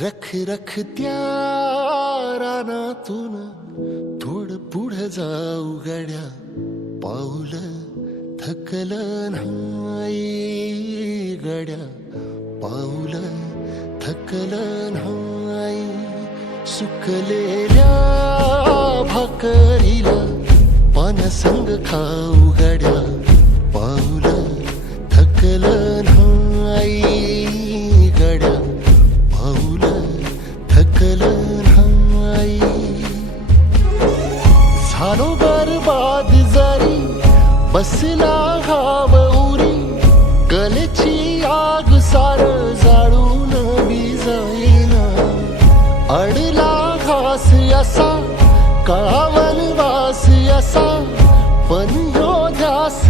रख रख त्या रानातून थोडं पुढं जाऊ गड्या, पाऊल थकलं नाही गड्या, पाऊल थकलं नाही. सुकलेल्या भाकरीला पानसंग खाऊ गड्या, पाऊल थकलं नाही गड्या, पाऊल थकलं नाही. झालो बरबाद जरी बसला घाव उरी, कलेची आग सार जाळून विजाईना. अडला घास असा काळा वनवास असा, पण ह्यो ध्यास